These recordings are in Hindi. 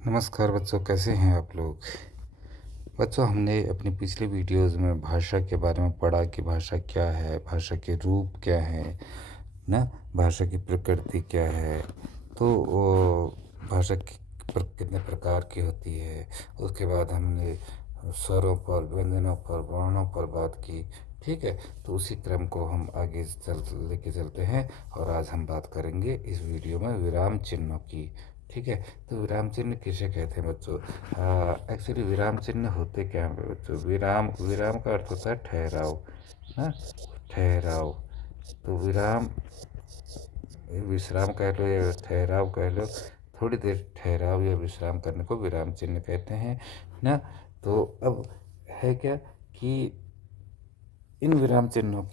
नमस्कार बच्चों, कैसे हैं आप लोग। बच्चों, हमने अपनी पिछली वीडियोस में भाषा के बारे में पढ़ा कि भाषा क्या है, भाषा के रूप क्या हैं ना, भाषा की प्रकृति क्या है। तो भाषा कितने प्रकार की होती है। उसके बाद हमने स्वरों पर, व्यंजनों पर, वर्णों पर बात की। ठीक है, तो उसी क्रम को हम आगे लेके चलते हैं और आज हम बात करेंगे इस वीडियो में विराम चिन्हों की। ठीक है, तो विराम चिन्ह किसे कहते हैं बच्चों। एक्चुअली विराम चिन्ह होते क्या हैं बच्चों। विराम विराम का अर्थ होता है ठहराव ना, ठहराव। तो विराम, विश्राम कह लो या ठहराव कह लो, थोड़ी देर ठहराव या विश्राम करने को विराम चिन्ह कहते हैं ना। तो अब है क्या कि इन विराम चिन्हों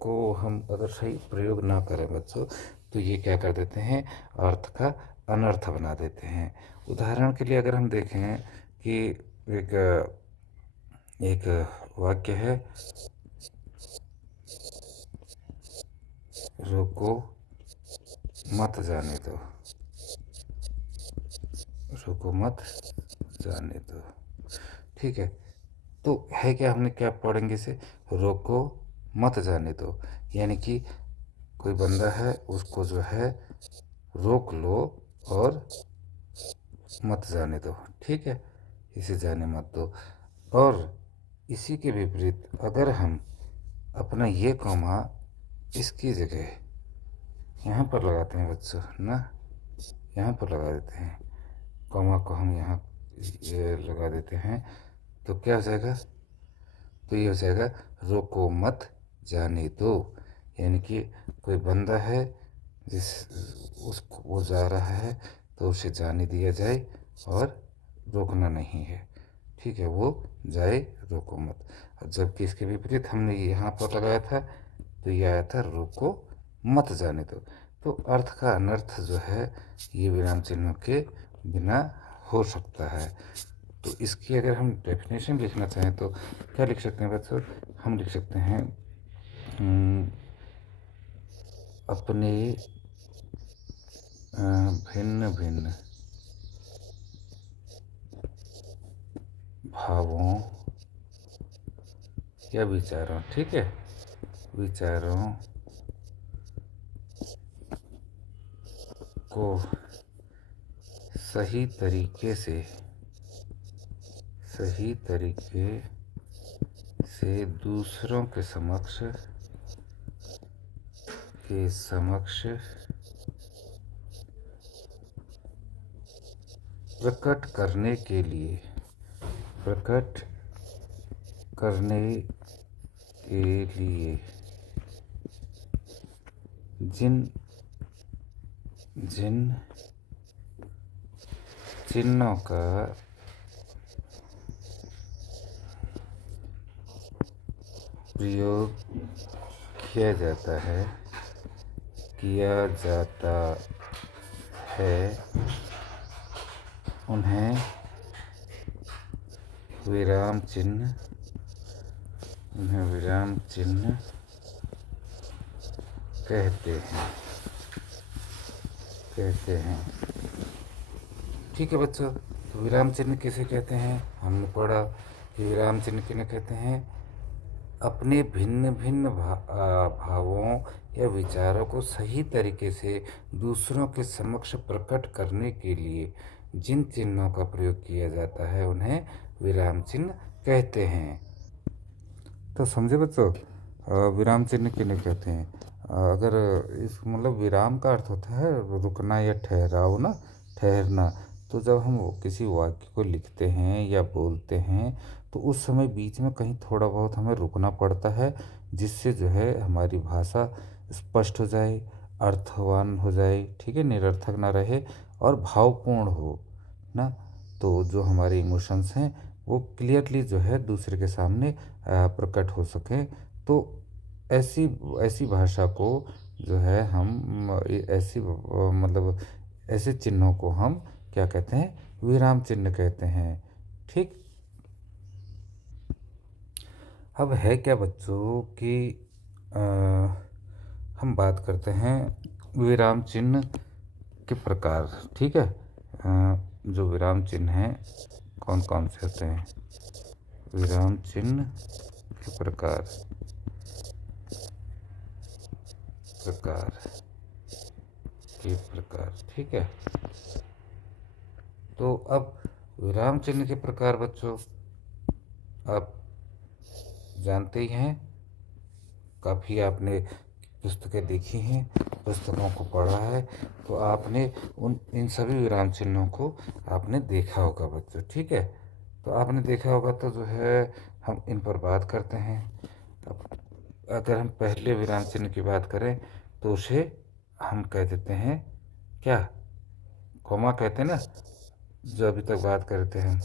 को हम अगर सही प्रयोग ना करें बच्चों, तो ये क्या कर देते हैं, अर्थ का अनर्थ बना देते हैं। उदाहरण के लिए अगर हम देखें कि एक एक वाक्य है, रुको मत जाने दो, रुको मत जाने दो। ठीक है, तो है क्या, हमने क्या पढ़ेंगे इसे, रोको मत जाने दो। यानी कि कोई बंदा है, उसको जो है रोक लो और मत जाने दो। ठीक है, इसे जाने मत दो। और इसी के विपरीत अगर हम अपना ये कॉमा इसकी जगह यहाँ पर लगाते हैं बच्चों ना, यहाँ पर लगा देते हैं, कॉमा को हम यहाँ ये लगा देते हैं, तो क्या हो जाएगा, तो ये हो जाएगा रोको मत जाने दो। यानी कि कोई बंदा है, जिस उसको वो जा रहा है, तो उसे जाने दिया जाए और रोकना नहीं है। ठीक है, वो जाए, रोको मत। और जबकि इसके विपरीत हमने यहाँ पर लगाया था, तो ये आया था रोको मत जाने दो। तो अर्थ का अनर्थ जो है ये विराम चिन्हों के बिना हो सकता है। तो इसकी अगर हम डेफिनेशन लिखना चाहें तो क्या लिख सकते हैं बच्चों, हम लिख सकते हैं अपने भिन्न भिन्न भावों या विचारों, ठीक है, विचारों को सही तरीके से दूसरों के समक्ष प्रकट करने के लिए जिन जिन चिन्हों का प्रयोग किया जाता है उन्हें विराम चिन्ह कहते हैं। ठीक है बच्चों, तो विराम चिन्ह किसे कहते हैं, हमने पढ़ा कि विराम चिन्ह किन्हें कहते हैं, अपने भिन्न भिन्न भावों या विचारों को सही तरीके से दूसरों के समक्ष प्रकट करने के लिए जिन चिन्हों का प्रयोग किया जाता है उन्हें विराम चिन्ह कहते हैं। तो समझे बच्चों, विराम चिन्ह किन्हें कहते हैं। अगर इस मतलब विराम का अर्थ होता है रुकना या ठहराव ना, ठहरना। तो जब हम किसी वाक्य को लिखते हैं या बोलते हैं, तो उस समय बीच में कहीं थोड़ा बहुत हमें रुकना पड़ता है, जिससे जो है हमारी भाषा स्पष्ट हो जाए, अर्थवान हो जाए, ठीक है, निरर्थक ना रहे और भावपूर्ण हो ना। तो जो हमारे इमोशंस हैं वो क्लियरली जो है दूसरे के सामने प्रकट हो सकें। तो ऐसी ऐसी भाषा को जो है हम ऐसी मतलब ऐसे चिन्हों को हम क्या कहते हैं, विराम चिन्ह कहते हैं। ठीक, अब है क्या बच्चों कि अ, हम बात करते हैं विराम चिन्ह के प्रकार। ठीक है, जो विराम चिन्ह हैं कौन कौन से होते हैं। विराम चिन्ह के प्रकार प्रकार के प्रकार, ठीक है। तो अब विराम चिन्ह के प्रकार बच्चों आप जानते ही हैं, काफ़ी आपने पुस्तकें देखी हैं, पुस्तकों को पढ़ा है, तो आपने इन सभी विराम चिन्हों को आपने देखा होगा बच्चों, ठीक है। तो आपने देखा होगा तो जो है हम इन पर बात करते हैं। अब अगर हम पहले विराम चिन्ह की बात करें तो उसे हम कह देते हैं क्या, कॉमा कहते हैं ना, जो अभी तक बात करते हैं हम,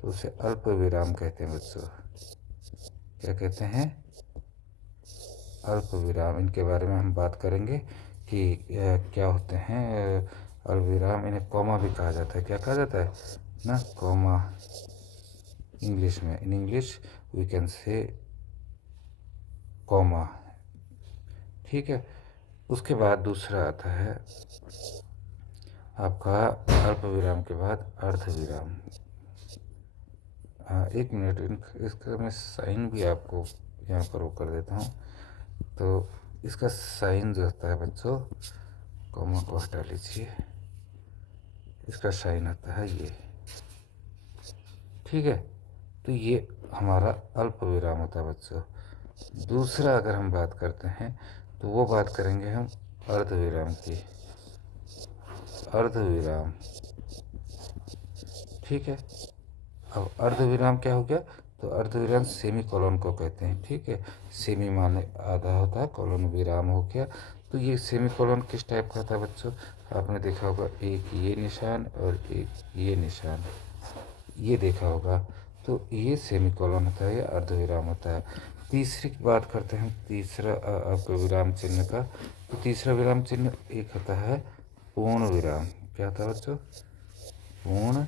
तो उसे अल्प विराम कहते हैं बच्चों। क्या कहते हैं, अल्प विराम। इनके बारे में हम बात करेंगे कि क्या होते हैं अल्प विराम। इन्हें कॉमा भी कहा जाता है। क्या कहा जाता है ना, कॉमा। इंग्लिश में, in English we can say comma, ठीक है। उसके बाद दूसरा आता है आपका अल्प विराम के बाद अर्ध विराम। हाँ, एक मिनट, इसका मैं साइन भी आपको यहाँ पर वो कर देता हूँ। तो इसका साइन जो होता है बच्चों, कॉमा को हटा लीजिए, इसका साइन होता है ये, ठीक है। तो ये हमारा अल्प विराम होता है बच्चों। दूसरा अगर हम बात करते हैं तो वो बात करेंगे हम अर्ध विराम की, अर्ध विराम, ठीक है। अब अर्ध विराम क्या हो गया, तो अर्ध विराम सेमी कॉलन को कहते हैं, ठीक है। सेमी माने आधा होता है, कॉलन विराम हो गया। तो ये सेमी कॉलन किस टाइप का था बच्चों, आपने देखा होगा, एक ये निशान और एक ये निशान, ये देखा होगा। तो ये सेमी कॉलन होता है, ये अर्ध विराम होता है। तीसरी की बात करते हैं, तीसरा आपका विराम चिन्ह का, तो तीसरा विराम चिन्ह एक होता है पूर्ण विराम। क्या होता है बच्चों, पूर्ण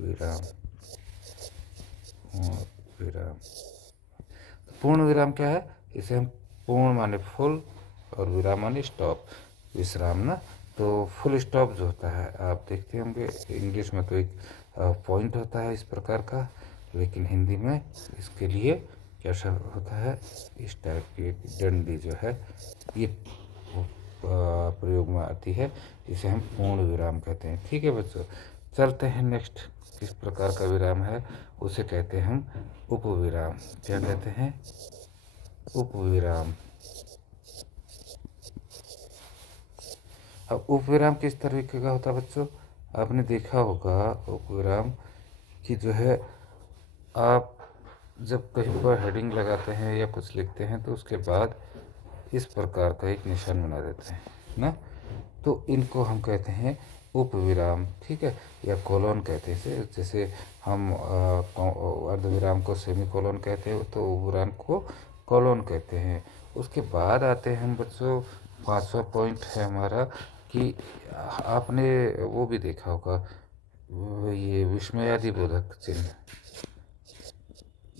विराम, पूर्ण विराम। पूर्ण विराम क्या है, इसे हम पूर्ण माने फुल और विराम माने स्टॉप, विश्राम ना। तो फुल स्टॉप जो होता है आप देखते होंगे, इंग्लिश में तो एक पॉइंट होता है इस प्रकार का, लेकिन हिंदी में इसके लिए क्या शब्द होता है, इस टाइप की डंडी जो है ये प्रयोग में आती है, इसे हम पूर्ण विराम कहते हैं, ठीक है बच्चों। चलते हैं नेक्स्ट, किस प्रकार का विराम है, उसे कहते हैं हम उपविराम। क्या कहते हैं, उपविराम। अब उपविराम किस तरीके का होता है बच्चों, आपने देखा होगा उपविराम कि जो है आप जब कहीं पर हेडिंग लगाते हैं या कुछ लिखते हैं तो उसके बाद इस प्रकार का एक निशान बना देते हैं ना, तो इनको हम कहते हैं उपविराम, ठीक है, या कोलोन कहते हैं इसे। जैसे हम अर्धविराम को सेमी कोलोन कहते हैं, तो उपविराम को कोलोन कहते हैं। उसके बाद आते हैं हम बच्चों, पांचवा पॉइंट है हमारा कि आपने वो भी देखा होगा, ये विस्मयादि बोधक चिन्ह,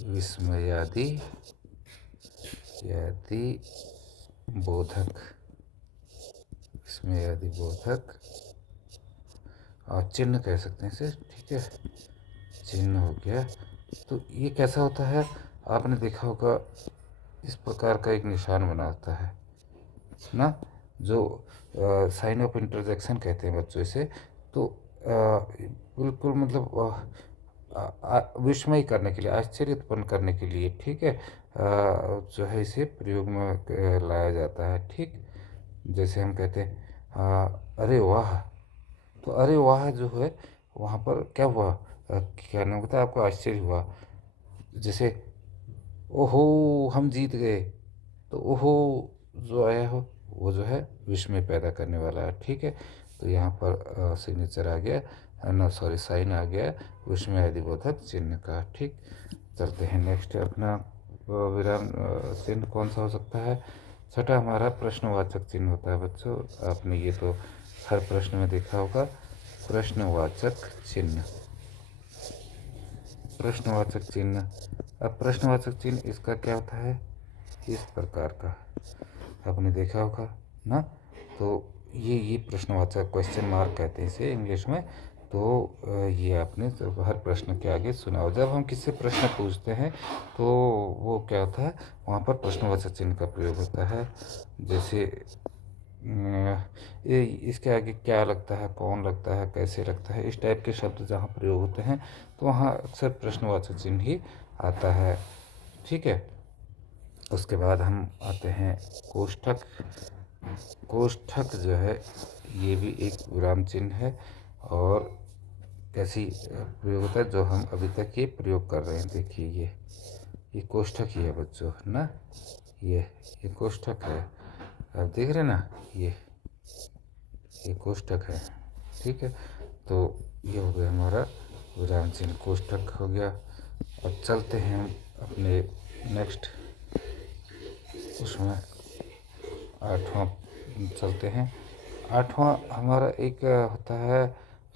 विस्मयादि यादि बोधक, विस्मयादि बोधक और चिन्ह कह सकते हैं इसे, ठीक है, चिन्ह हो गया। तो ये कैसा होता है, आपने देखा होगा इस प्रकार का एक निशान बना होता है ना, जो साइन ऑफ इंटरजेक्शन कहते हैं बच्चों इसे। तो बिल्कुल मतलब विस्मय करने के लिए, आश्चर्य उत्पन्न करने के लिए, ठीक है, जो है इसे प्रयोग में लाया जाता है, ठीक। जैसे हम कहते हैं अरे वाह, तो अरे वाह जो है वहाँ पर क्या हुआ, क्या नाम होता है, आपको आश्चर्य हुआ। जैसे ओहो हम जीत गए, तो ओहो जो आया हो वो जो है विस्मय पैदा करने वाला है, ठीक है। तो यहाँ पर सिग्नेचर आ गया ना, सॉरी साइन आ गया विस्मय आदिबोधक चिन्ह का, ठीक। चलते हैं नेक्स्ट, अपना विराम चिन्ह कौन सा हो सकता है, छठा हमारा प्रश्नवाचक चिन्ह होता है बच्चों। आपने ये तो हर प्रश्न में देखा होगा, प्रश्नवाचक चिन्ह, प्रश्नवाचक चिन्ह। अब प्रश्नवाचक चिन्ह इसका क्या होता है, इस प्रकार का आपने देखा होगा ना। तो ये प्रश्नवाचक, क्वेश्चन मार्क कहते हैं इसे इंग्लिश में। तो ये आपने जब हर प्रश्न के आगे सुना हो, जब हम किसी से प्रश्न पूछते हैं तो वो क्या होता है, वहाँ पर प्रश्नवाचक चिन्ह का प्रयोग होता है। जैसे ये इसके आगे क्या लगता है, कौन लगता है, कैसे लगता है, इस टाइप के शब्द जहाँ प्रयोग होते हैं तो वहाँ अक्सर प्रश्नवाचक चिन्ह ही आता है। ठीक है। उसके बाद हम आते हैं कोष्ठक। कोष्ठक जो है ये भी एक विराम चिन्ह है, और कैसी प्रयोग होता है जो हम अभी तक ये प्रयोग कर रहे हैं। देखिए ये कोष्ठक ही है बच्चों, है ना। ये कोष्ठक है, आप देख रहे हैं ना, ये कोष्ठक है। ठीक है। तो ये हो गया हमारा विराम चिन्ह, कोष्ठक हो गया। अब चलते हैं हम अपने नेक्स्ट उसमें, आठवां चलते हैं। आठवां हमारा एक होता है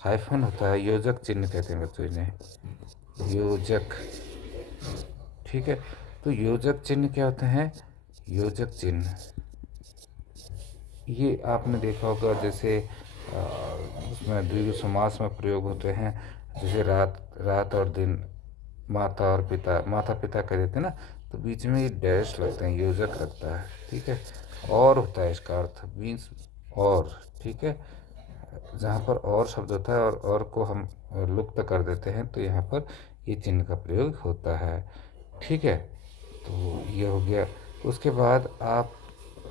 हाइफन होता है, योजक चिन्ह कहते हैं बच्चों इन्हें, योजक। ठीक है। तो योजक चिन्ह क्या होते हैं, योजक चिन्ह ये आपने देखा होगा, जैसे उसमें द्विगु समास में प्रयोग होते हैं। जैसे रात और दिन, माता और पिता, माता पिता कह देते हैं ना, तो बीच में ये डैश लगते हैं, योजक लगता है। ठीक है। और होता है इसका अर्थ, मीन्स और। ठीक है। जहाँ पर और शब्द होता है और को हम लुप्त कर देते हैं, तो यहाँ पर ये चिन्ह का प्रयोग होता है। ठीक है। तो ये हो गया। उसके बाद आप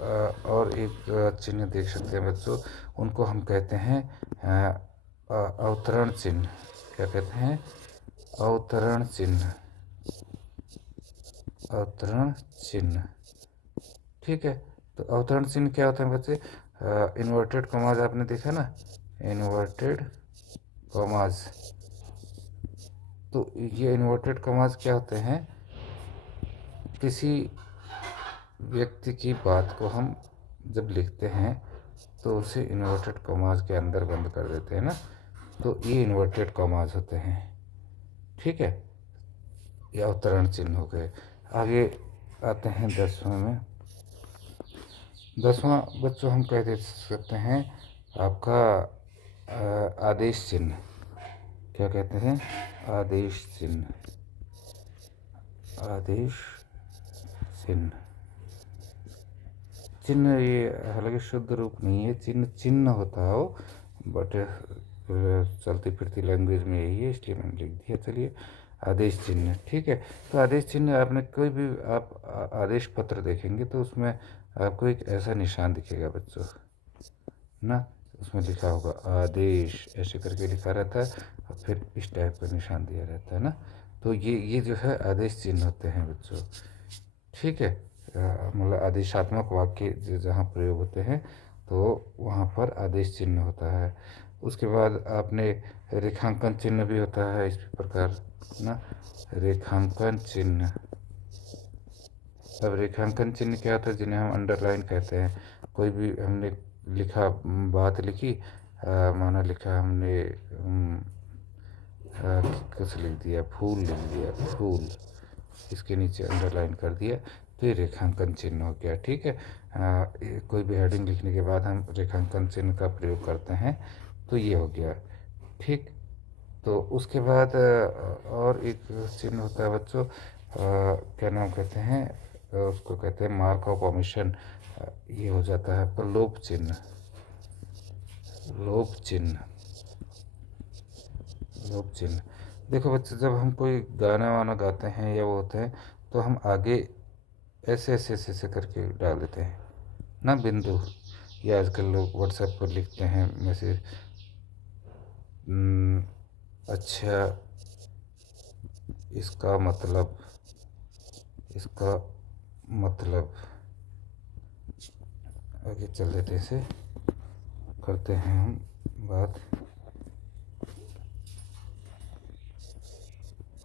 और एक चिन्ह देख सकते हैं बच्चों, उनको हम कहते हैं अवतरण चिन्ह। क्या कहते हैं, अवतरण चिन्ह, अवतरण चिन्ह। ठीक है। तो अवतरण चिन्ह क्या होते हैं बच्चे, इन्वर्टेड कॉमाज आपने देखा ना, इन्वर्टेड कॉमाज। तो ये इन्वर्टेड कॉमाज क्या होते हैं, किसी व्यक्ति की बात को हम जब लिखते हैं तो उसे इन्वर्टेड कॉमाज के अंदर बंद कर देते हैं ना, तो ये इन्वर्टेड कॉमाज होते हैं। ठीक है। ये अवतरण चिन्ह हो गए। आगे आते हैं 10वां में। 10वां बच्चों हम कह दे सकते हैं आपका आदेश चिन्ह। क्या कहते हैं, आदेश चिन्ह, आदेश चिन्ह। चिन्ह ये हालांकि शुद्ध रूप नहीं है, चिन्ह चिन्ह होता है वो, बट चलती फिरती लैंग्वेज में यही है, इसलिए मैंने लिख दिया। चलिए, आदेश चिन्ह। ठीक है। तो आदेश चिन्ह आपने कोई भी आप आदेश पत्र देखेंगे तो उसमें आपको एक ऐसा निशान दिखेगा बच्चों ना, उसमें लिखा होगा आदेश, ऐसे करके लिखा रहता है, और फिर इस टाइप का निशान दिया रहता है ना। तो ये जो है आदेश चिन्ह होते हैं बच्चों। ठीक है। मतलब आदेशात्मक वाक्य जहाँ प्रयोग होते हैं तो वहाँ पर आदेश चिन्ह होता है। उसके बाद आपने रेखांकन चिन्ह भी होता है इस प्रकार ना, रेखांकन चिन्ह। अब रेखांकन चिन्ह क्या होता है, जिन्हें हम अंडरलाइन कहते हैं। कोई भी हमने लिखा, बात लिखी, माना लिखा हमने कुछ लिख दिया, फूल लिख दिया, फूल, इसके नीचे अंडरलाइन कर दिया, तो ये रेखांकन चिन्ह हो गया। ठीक है। कोई भी हेडिंग लिखने के बाद हम रेखांकन चिन्ह का प्रयोग करते हैं, तो ये हो गया। ठीक। तो उसके बाद और एक चिन्ह होता है बच्चों, क्या नाम कहते हैं, उसको कहते हैं मार्क ऑफ ओमिशन। ये हो जाता है आपका लोप चिन्ह, लोप चिन्ह, लोप चिन्ह। देखो बच्चे, जब हम कोई गाना वाना गाते हैं या वो होते हैं, तो हम आगे ऐसे ऐसे ऐसे ऐसे करके डाल देते हैं ना बिंदु, या आजकल लोग व्हाट्सएप पर लिखते हैं मैसेज, अच्छा, इसका मतलब, इसका मतलब, आगे चल देते से करते हैं हम बात।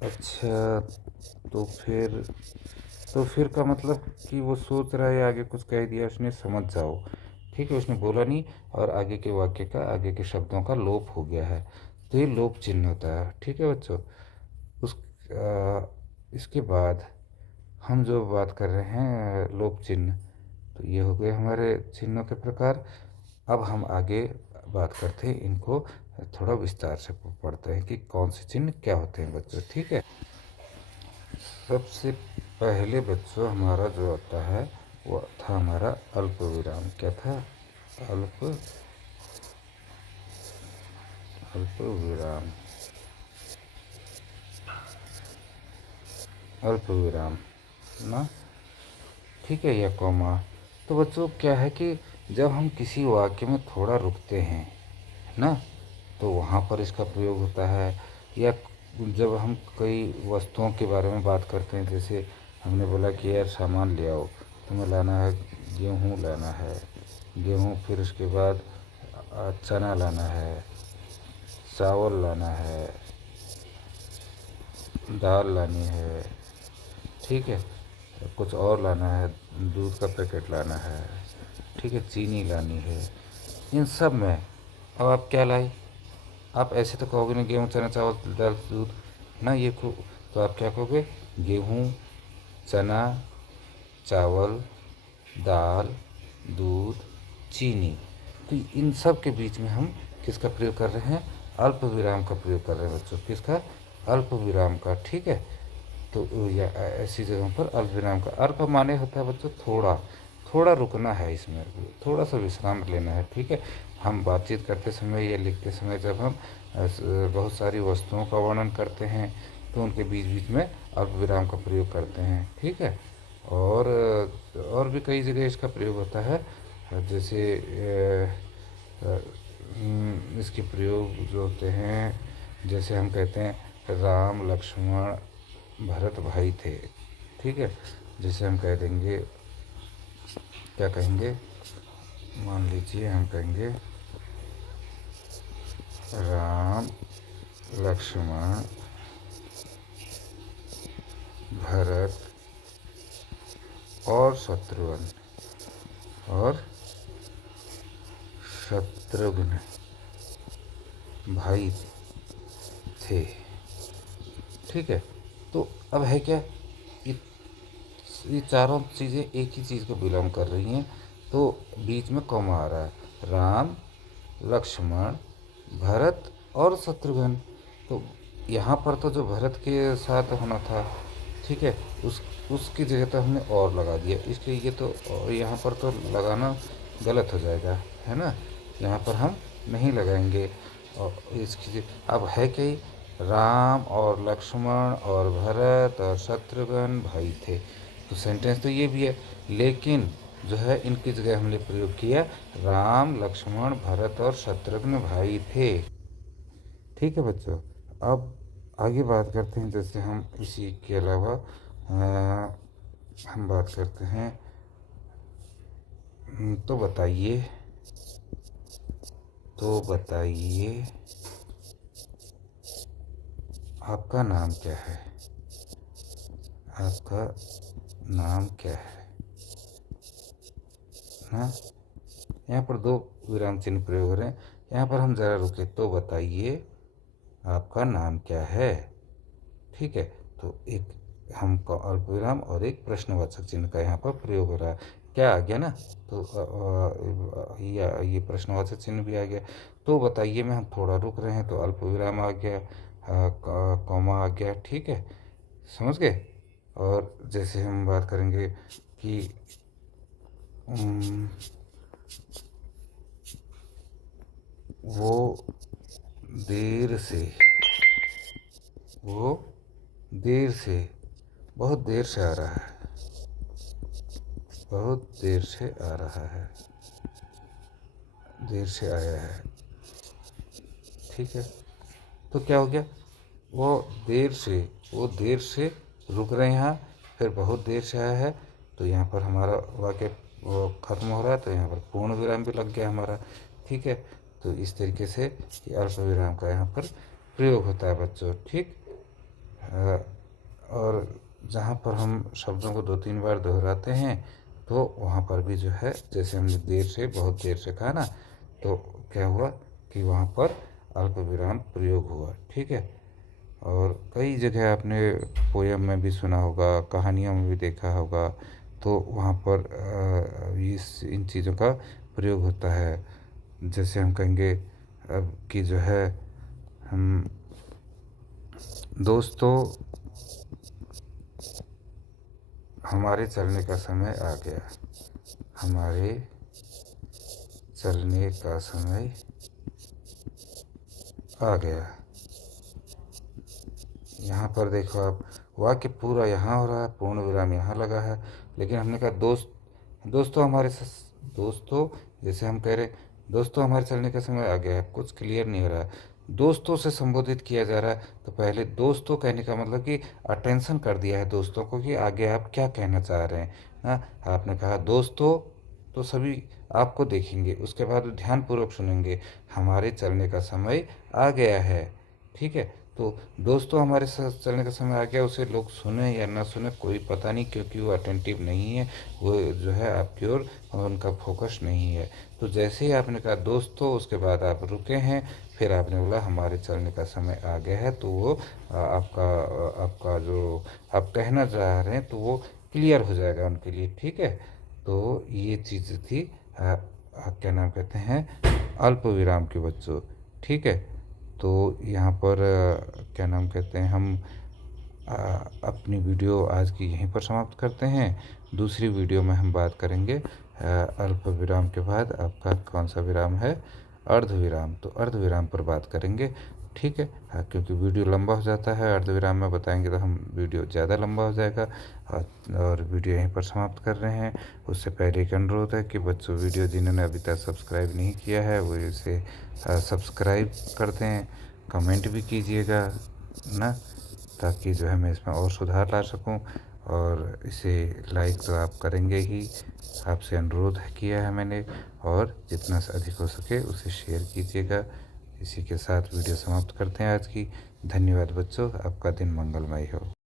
अच्छा, तो फिर, तो फिर का मतलब कि वो सोच रहा है, आगे कुछ कह दिया उसने, समझ जाओ। ठीक है। उसने बोला नहीं, और आगे के वाक्य का, आगे के शब्दों का लोप हो गया है, तो ये लोप चिन्ह होता है। ठीक है बच्चों। उस इसके बाद हम जो बात कर रहे हैं लोप चिन्ह, तो ये हो गए हमारे चिन्हों के प्रकार। अब हम आगे बात करते हैं इनको थोड़ा विस्तार से पढ़ते हैं कि कौन से चिन्ह क्या होते हैं बच्चों। ठीक है, सबसे पहले बच्चों हमारा जो आता है वो था हमारा अल्प विराम। क्या था? अल्प अल्प विराम। अल्प विराम ना, ठीक है, या कॉमा। तो बच्चों क्या है कि जब हम किसी वाक्य में थोड़ा रुकते हैं ना, तो वहाँ पर इसका प्रयोग होता है। या जब हम कई वस्तुओं के बारे में बात करते हैं, जैसे हमने बोला कि यार सामान ले आओ, तुम्हें लाना है, गेहूँ लाना है, गेहूँ, फिर उसके बाद चना लाना है, चावल लाना है, दाल लानी है, ठीक है, कुछ और लाना है, दूध का पैकेट लाना है, ठीक है, चीनी लानी है। इन सब में अब आप क्या लाई? आप ऐसे तो कहोगे नहीं गेहूँ चना चावल दाल दूध ना, ये तो आप क्या कहोगे? गेहूँ, चना, चावल, दाल, दूध, चीनी। तो इन सब के बीच में हम किसका प्रयोग कर रहे हैं? अल्प विराम का प्रयोग कर रहे हैं बच्चों। किसका? अल्प विराम का। ठीक है, तो या ऐसी जगहों पर अल्प विराम का अल्प माने होता है बच्चों थोड़ा, थोड़ा रुकना है, इसमें थोड़ा सा विश्राम लेना है। ठीक है, हम बातचीत करते समय या लिखते समय जब हम बहुत सारी वस्तुओं का वर्णन करते हैं तो उनके बीच बीच में अल्प विराम का प्रयोग करते हैं। ठीक है, और भी कई जगह इसका प्रयोग होता है। जैसे इसके प्रयोग जो होते हैं, जैसे हम कहते हैं राम लक्ष्मण भरत भाई थे। ठीक है, जैसे हम कह देंगे, क्या कहेंगे, मान लीजिए हम कहेंगे राम लक्ष्मण भरत और शत्रुघ्न भाई थे। ठीक है, तो अब है क्या, ये चारों चीज़ें एक ही चीज़ को बिलोंग कर रही हैं, तो बीच में कॉमा आ रहा है, राम लक्ष्मण भरत और शत्रुघ्न। तो यहाँ पर तो जो भरत के साथ होना था, ठीक है, उसकी जगह तो हमने और लगा दिया, इसलिए ये तो यहाँ पर तो लगाना गलत हो जाएगा, है ना। यहाँ पर हम नहीं लगाएंगे। और इसकी अब है कि राम और लक्ष्मण और भरत और शत्रुघ्न भाई थे, तो सेंटेंस तो ये भी है, लेकिन जो है इनकी जगह हमने प्रयोग किया राम लक्ष्मण भरत और शत्रुघ्न भाई थे। ठीक है बच्चों, अब आगे बात करते हैं। जैसे हम इसी के अलावा हम बात करते हैं, तो बताइए, आपका नाम क्या है? आपका नाम क्या है ना। यहाँ पर दो विराम चिन्ह प्रयोग हो रहे हैं। यहाँ पर हम ज़रा रुके, तो बताइए आपका नाम क्या है। ठीक है, तो एक हम अल्प विराम और एक प्रश्नवाचक चिन्ह का यहाँ पर प्रयोग हो रहा है। क्या आ गया ना, तो ये प्रश्नवाचक चिन्ह भी आ गया। तो बताइए में हम थोड़ा रुक रहे हैं तो अल्प विराम आ गया, कॉमा आ गया। ठीक है, समझ गए। और जैसे हम बात करेंगे कि वो देर से, वो देर से, बहुत देर से आ रहा है, बहुत देर से आ रहा है, देर से आया है। ठीक है, तो क्या हो गया, वो देर से, वो देर से रुक रहे हैं यहाँ, फिर बहुत देर से आया है, तो यहाँ पर हमारा वाक्य वो ख़त्म हो रहा है, तो यहाँ पर पूर्ण विराम भी लग गया हमारा। ठीक है, तो इस तरीके से ये अल्प विराम का यहाँ पर प्रयोग होता है बच्चों। ठीक, और जहाँ पर हम शब्दों को दो तीन बार दोहराते हैं तो वहाँ पर भी जो है, जैसे हमने देर से बहुत देर से कहा ना, तो क्या हुआ कि वहाँ पर अल्प विराम प्रयोग हुआ। ठीक है, और कई जगह आपने पोयम में भी सुना होगा, कहानियों में भी देखा होगा, तो वहाँ पर इन चीज़ों का प्रयोग होता है। जैसे हम कहेंगे अब की जो है हम दोस्तों हमारे चलने का समय आ गया। हमारे चलने का समय आ गया। यहाँ पर देखो आप, वाक्य पूरा यहाँ हो रहा है, पूर्ण विराम यहाँ लगा है, लेकिन हमने कहा दोस्तों हमारे दोस्तों, जैसे हम कह रहे दोस्तों हमारे चलने का समय आ गया है, कुछ क्लियर नहीं हो रहा है, दोस्तों से संबोधित किया जा रहा है, तो पहले दोस्तों कहने का मतलब कि अटेंशन कर दिया है दोस्तों को कि आगे आप क्या कहना चाह रहे हैं। हाँ, आपने कहा दोस्तों तो सभी आपको देखेंगे, उसके बाद ध्यानपूर्वक सुनेंगे, हमारे चलने का समय आ गया है। ठीक है, तो दोस्तों हमारे साथ चलने का समय आ गया, उसे लोग सुने या ना सुने कोई पता नहीं, क्योंकि वो अटेंटिव नहीं है, वो जो है आपकी ओर उनका फोकस नहीं है। तो जैसे ही आपने कहा दोस्तों, उसके बाद आप रुके हैं, फिर आपने बोला हमारे चलने का समय आ गया है, तो वो आपका आपका जो आप कहना चाह रहे हैं तो वो क्लियर हो जाएगा उनके लिए। ठीक है, तो ये चीज़ थी क्या नाम कहते हैं, अल्प विराम के बच्चों। ठीक है, तो यहाँ पर क्या नाम कहते हैं, हम अपनी वीडियो आज की यहीं पर समाप्त करते हैं। दूसरी वीडियो में हम बात करेंगे अल्प विराम के बाद आपका कौन सा विराम है, अर्ध विराम, तो अर्ध विराम पर बात करेंगे। ठीक है, क्योंकि वीडियो लंबा हो जाता है, अर्ध विराम में बताएंगे तो हम वीडियो ज़्यादा लंबा हो जाएगा। और वीडियो यहीं पर समाप्त कर रहे हैं। उससे पहले एक अनुरोध है कि बच्चों, वीडियो जिन्होंने अभी तक सब्सक्राइब नहीं किया है वो इसे सब्सक्राइब कर दें, कमेंट भी कीजिएगा ना, ताकि जो है मैं इसमें और सुधार ला सकूं। और इसे लाइक तो आप करेंगे ही, आपसे अनुरोध किया है मैंने, और जितना से अधिक हो सके उसे शेयर कीजिएगा। इसी के साथ वीडियो समाप्त करते हैं आज की। धन्यवाद बच्चों, आपका दिन मंगलमय हो।